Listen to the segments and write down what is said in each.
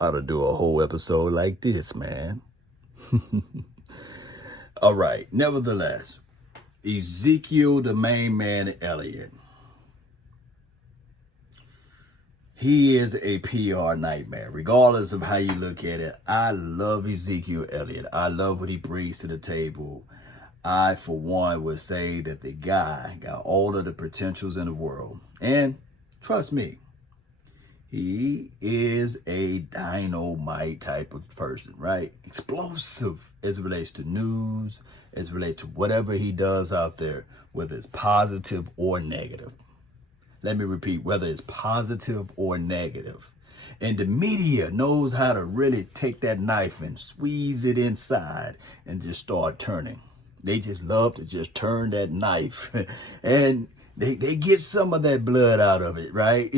Ought to do a whole episode like this, man. All right. Nevertheless, Ezekiel, the main man, Elliott. He is a PR nightmare, regardless of how you look at it. I love Ezekiel Elliott. I love what he brings to the table. I, for one, would say that the guy got all of the potentials in the world. And trust me, he is a dynamite type of person, right? Explosive as it relates to news, as it relates to whatever he does out there, whether it's positive or negative. Let me repeat, whether it's positive or negative. And the media knows how to really take that knife and squeeze it inside and just start turning. They just love to just turn that knife and they get some of that blood out of it, right?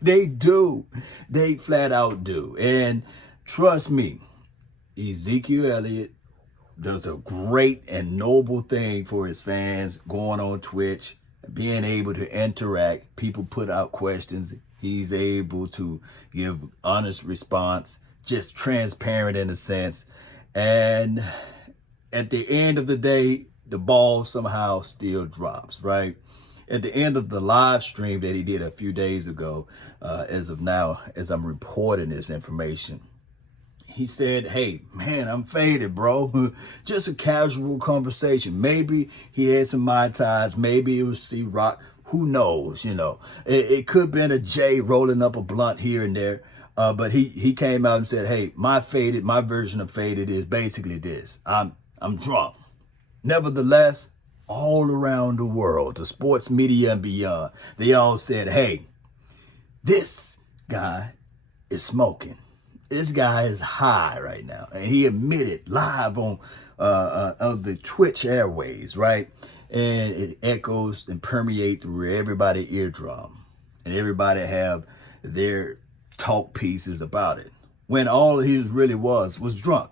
They do. They flat out do. And trust me, Ezekiel Elliott does a great and noble thing for his fans, going on Twitch, being able to interact. People put out questions. He's able to give honest response, just transparent in a sense. And at the end of the day, the ball somehow still drops, right? At the end of the live stream that he did a few days ago, as of now, as I'm reporting this information, he said, hey, man, I'm faded, bro. Just a casual conversation. Maybe he had some Mai Tais. Maybe it was C-Rock. Who knows, It could have been a J rolling up a blunt here and there. But he came out and said, hey, my version of faded is basically this. I'm drunk. Nevertheless, all around the world, the sports media and beyond, they all said, hey, this guy is smoking. This guy is high right now. And he admitted live on the Twitch airways, right? And it echoes and permeates through everybody's eardrum. And everybody have their talk pieces about it. When all he really was drunk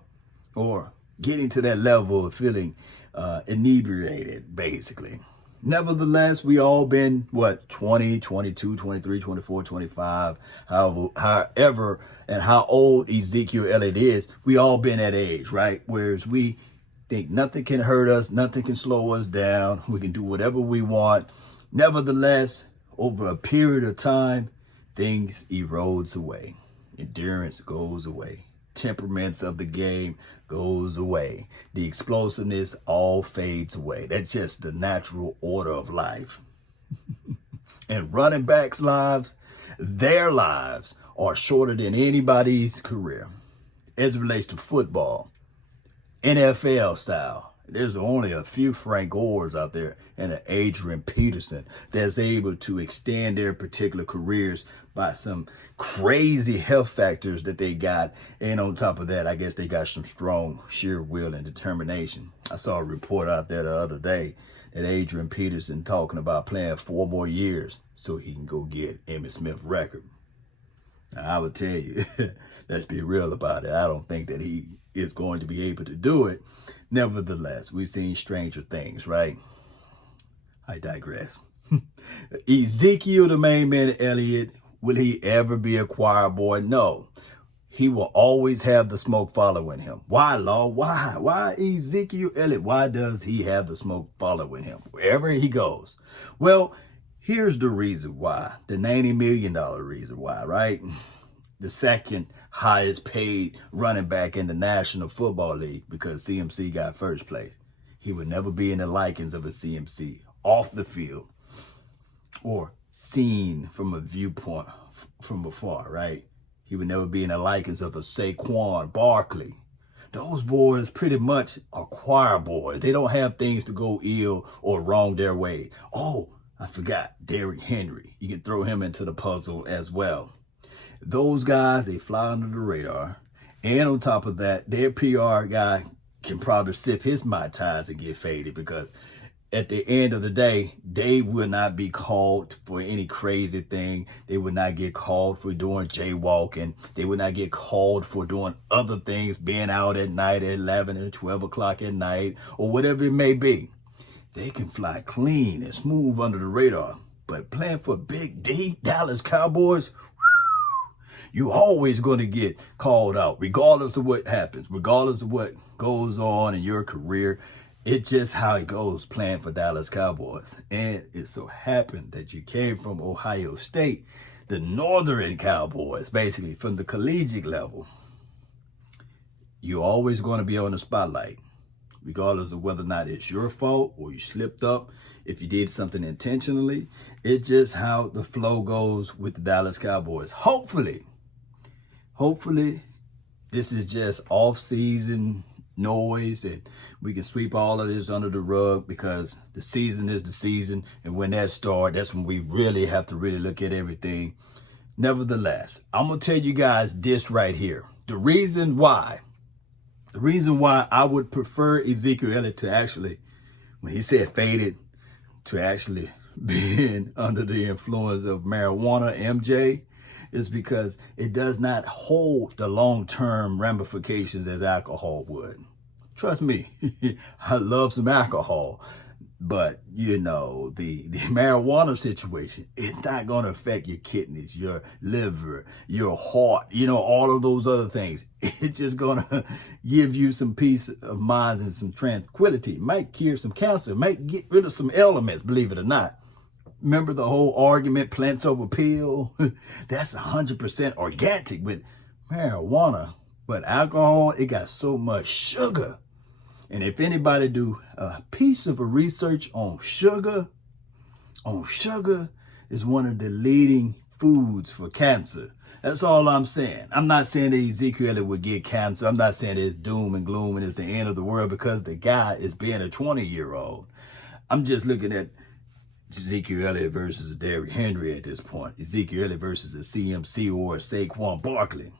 or getting to that level of feeling inebriated, basically. Nevertheless, we all been, 20, 22, 23, 24, 25, however, and how old Ezekiel Elliott is, we all been that age, right? Whereas we think nothing can hurt us, nothing can slow us down, we can do whatever we want. Nevertheless, over a period of time, things erodes away. Endurance goes away. Temperaments of the game goes away. The explosiveness all fades away. That's just the natural order of life. And running backs' lives, their lives are shorter than anybody's career. As it relates to football, NFL style, there's only a few Frank Gores out there and an Adrian Peterson that's able to extend their particular careers by some crazy health factors that they got. And on top of that, I guess they got some strong sheer will and determination. I saw a report out there the other day that Adrian Peterson talking about playing 4 more years so he can go get Emmitt Smith record. Now, I would tell you, let's be real about it. I don't think that he is going to be able to do it. Nevertheless, we've seen stranger things, right? I digress. Ezekiel, the main man, Elliott, will he ever be a choir boy? No. He will always have the smoke following him. Why, Lord? Why? Why Ezekiel Elliott? Why does he have the smoke following him wherever he goes? Well, here's the reason why. The $90 million reason why, right? The second highest paid running back in the National Football League, because CMC got first place. He would never be in the likings of a CMC off the field or seen from a viewpoint from afar, right? He would never be in the likings of a Saquon Barkley. Those boys pretty much are choir boys. They don't have things to go ill or wrong their way. Oh, I forgot, Derrick Henry. You can throw him into the puzzle as well. Those guys, they fly under the radar. And on top of that, their PR guy can probably sip his Mai Tais and get faded, because at the end of the day, they will not be called for any crazy thing. They would not get called for doing jaywalking. They would not get called for doing other things, being out at night at 11 and 12 o'clock at night or whatever it may be. They can fly clean and smooth under the radar. But playing for Big D, Dallas Cowboys, You're always going to get called out, regardless of what happens, regardless of what goes on in your career. It's just how it goes playing for Dallas Cowboys. And it so happened that you came from Ohio State, the Northern Cowboys, basically from the collegiate level. You're always going to be on the spotlight, regardless of whether or not it's your fault or you slipped up. If you did something intentionally, it's just how the flow goes with the Dallas Cowboys. Hopefully, this is just off-season noise and we can sweep all of this under the rug, because the season is the season. And when that starts, that's when we really have to look at everything. Nevertheless, I'm going to tell you guys this right here. The reason why I would prefer Ezekiel Elliott to actually, when he said faded, to actually being under the influence of marijuana, MJ, is because it does not hold the long-term ramifications as alcohol would. Trust me, I love some alcohol, but you know, the marijuana situation, it's not going to affect your kidneys, your liver, your heart, you know, all of those other things. It's just going to give you some peace of mind and some tranquility. It might cure some cancer, it might get rid of some ailments, believe it or not. Remember the whole argument, plants over pill? That's 100% organic with marijuana. But alcohol, it got so much sugar. And if anybody do a piece of a research on sugar is one of the leading foods for cancer. That's all I'm saying. I'm not saying that Ezekiel Elliott would get cancer. I'm not saying it's doom and gloom and it's the end of the world because the guy is being a 20-year-old. I'm just looking at Ezekiel Elliott versus a Derrick Henry at this point. Ezekiel Elliott versus a CMC or a Saquon Barkley.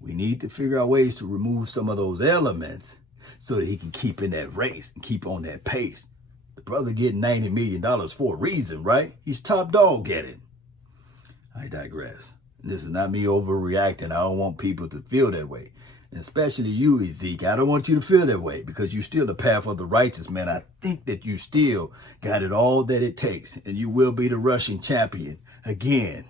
We need to figure out ways to remove some of those elements so that he can keep in that race and keep on that pace. The brother getting $90 million for a reason, right? He's top dog at it. I digress. This is not me overreacting. I don't want people to feel that way. And especially you, Ezekiel. I don't want you to feel that way because you're still the path of the righteous, man. I think that you still got it all that it takes. And you will be the rushing champion. Again,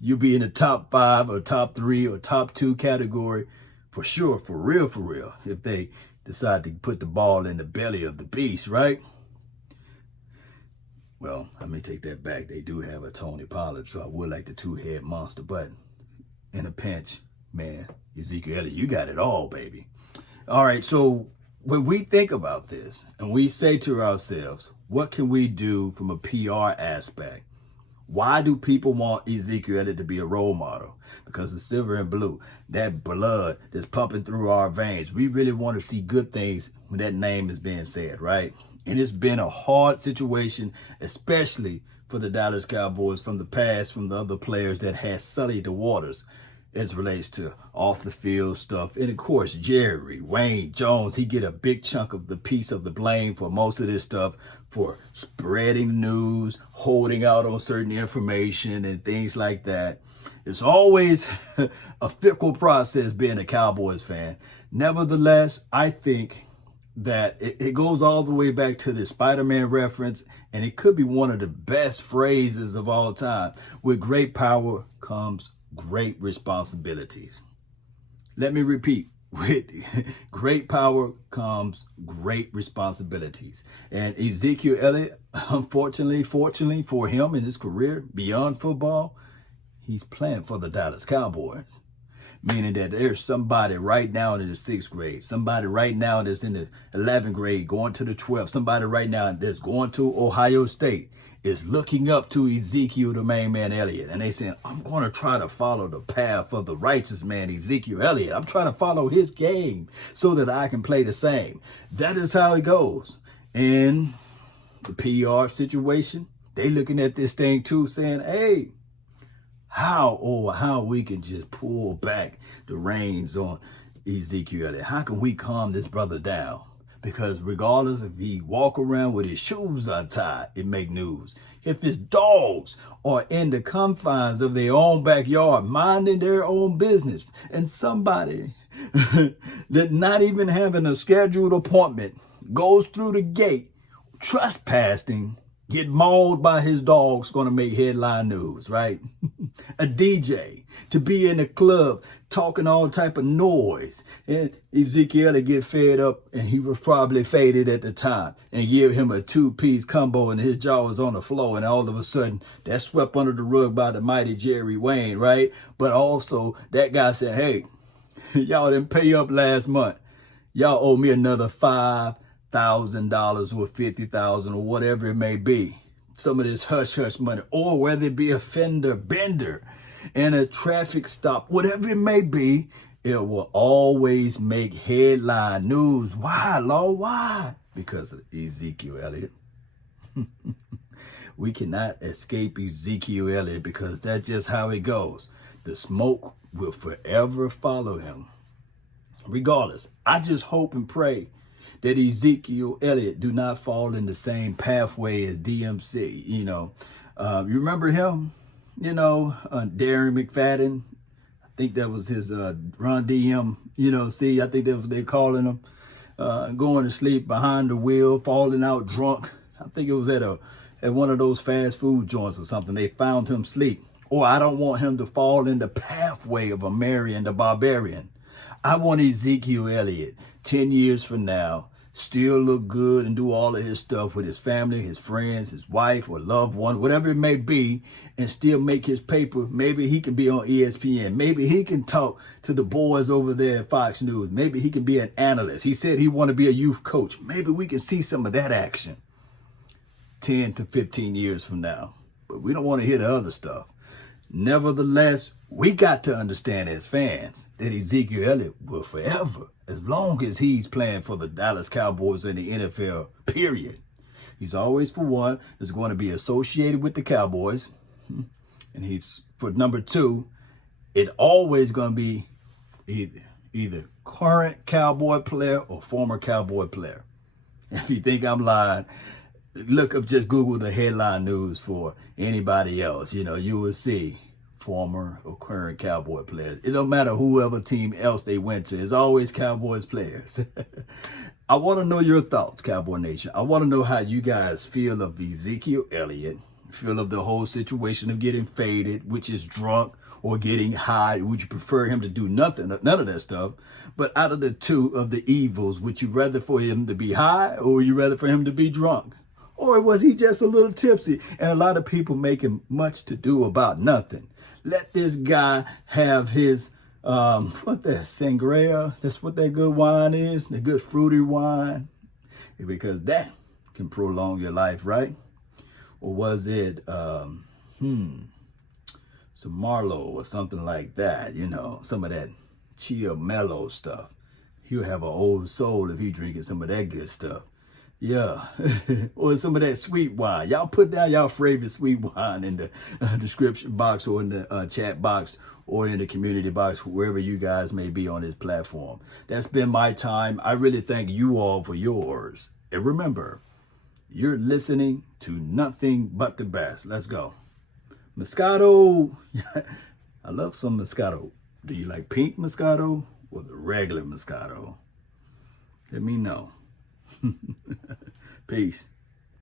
you'll be in the top 5 or top 3 or top 2 category for sure, for real, if they decide to put the ball in the belly of the beast, right? Well, I may take that back. They do have a Tony Pollard, so I would like the 2-head monster. But in a pinch, man, Ezekiel Elliott, you got it all, baby. All right, so when we think about this and we say to ourselves, what can we do from a PR aspect? Why do people want Ezekiel Elliott to be a role model? Because the silver and blue, that blood that's pumping through our veins. We really want to see good things when that name is being said, right? And it's been a hard situation, especially for the Dallas Cowboys from the past, from the other players that had sullied the waters as it relates to off the field stuff. And of course, Jerry, Wayne Jones, he get a big chunk of the piece of the blame for most of this stuff, for spreading news, holding out on certain information and things like that. It's always a fickle process being a Cowboys fan. Nevertheless, I think that it goes all the way back to the Spider-Man reference, and it could be one of the best phrases of all time. With great power comes great responsibilities. Let me repeat. With great power comes great responsibilities. And Ezekiel Elliott, unfortunately, fortunately for him in his career beyond football, he's playing for the Dallas Cowboys. Meaning that there's somebody right now in the 6th grade, somebody right now that's in the 11th grade going to the 12th, somebody right now that's going to Ohio State is looking up to Ezekiel, the main man, Elliott. And they saying, I'm going to try to follow the path of the righteous man, Ezekiel Elliott. I'm trying to follow his game so that I can play the same. That is how it goes. In the PR situation, they looking at this thing too, saying, hey, how we can just pull back the reins on Ezekiel Elliott. How can we calm this brother down? Because regardless if he walk around with his shoes untied, it make news. If his dogs are in the confines of their own backyard, minding their own business, and somebody that not even having a scheduled appointment goes through the gate, trespassing, get mauled by his dog's going to make headline news, right? A DJ to be in the club talking all type of noise, and Ezekiel Elliott get fed up, and he was probably faded at the time, and give him a 2-piece combo, and his jaw was on the floor, and all of a sudden that's swept under the rug by the mighty Jerry Wayne, right? But also that guy said, hey, y'all didn't pay up last month. Y'all owe me another $5,000 or $50,000 or whatever it may be. Some of this hush hush money, or whether it be a fender bender and a traffic stop, whatever it may be, it will always make headline news. Why, Lord? Why? Because of Ezekiel Elliott. We cannot escape Ezekiel Elliott because that's just how it goes. The smoke will forever follow him. Regardless, I just hope and pray that Ezekiel Elliott do not fall in the same pathway as DMC. You you remember him? Darren McFadden. I think that was his Run DM. I think that was they calling him. Going to sleep behind the wheel, falling out drunk. I think it was at one of those fast food joints or something. They found him asleep. Or I don't want him to fall in the pathway of a Marion the Barbarian. I want Ezekiel Elliott 10 years from now still look good and do all of his stuff with his family, his friends, his wife or loved one, whatever it may be, and still make his paper. Maybe he can be on ESPN. Maybe he can talk to the boys over there at Fox News. Maybe he can be an analyst. He said he want to be a youth coach. Maybe we can see some of that action 10 to 15 years from now. But we don't want to hear the other stuff. Nevertheless, we got to understand as fans that Ezekiel Elliott will forever, as long as he's playing for the Dallas Cowboys in the NFL, period. He's always, for one, is going to be associated with the Cowboys. And he's, for number two, it always going to be either current Cowboy player or former Cowboy player. If you think I'm lying, look up, just Google the headline news for anybody else. You will see former or current Cowboy players. It don't matter whoever team else they went to. It's always Cowboys players. I want to know your thoughts, Cowboy Nation. I want to know how you guys feel of Ezekiel Elliott, feel of the whole situation of getting faded, which is drunk, or getting high. Would you prefer him to do none of that stuff? But out of the two of the evils, would you rather for him to be high, or would you rather for him to be drunk? Or was he just a little tipsy? And a lot of people making much to do about nothing. Let this guy have his, sangria. That's what that good wine is, the good fruity wine. Because that can prolong your life, right? Or was it, some Marlowe or something like that, some of that chill mellow stuff. He'll have an old soul if he drinking some of that good stuff. Yeah, or some of that sweet wine. Y'all put down y'all favorite sweet wine in the description box or in the chat box or in the community box, wherever you guys may be on this platform. That's been my time. I really thank you all for yours. And remember, you're listening to nothing but the best. Let's go. Moscato. I love some Moscato. Do you like pink Moscato or the regular Moscato? Let me know. Peace.